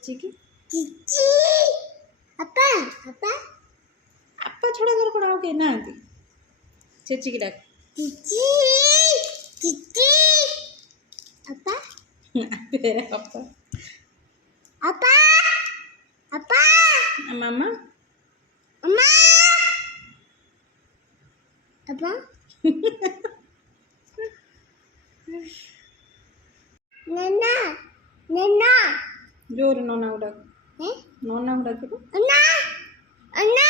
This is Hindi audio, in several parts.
चिच्ची की चिच्ची अपा अपा आपा छोड़ा तोर कौन आउ के ना चिच्ची की डाक चिच्ची चिच्ची अपा अपा अपा अपा मामा अम्मा अपा नन्ना नन्ना जोर नोना उड़ा हैं नोना उड़ा के अन्ना अन्ना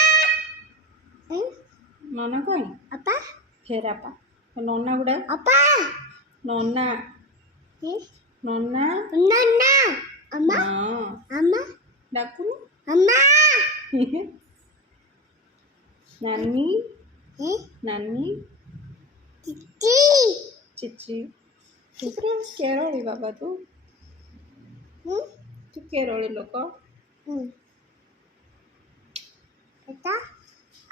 नोना कहीं अपा फिर आपा नोना उड़ा अपा नोना हैं नोना नन्ना अम्मा हाँ अम्मा डाकू अम्मा नानी हैं नानी चिच्ची चिच्ची तू पूरा केरली बाबा तू तू केरली लोक बेटा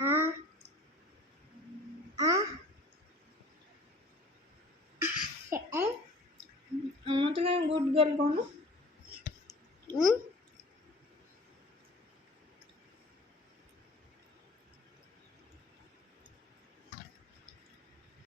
आ आ ए मत कहीं गुड गर्ल कौन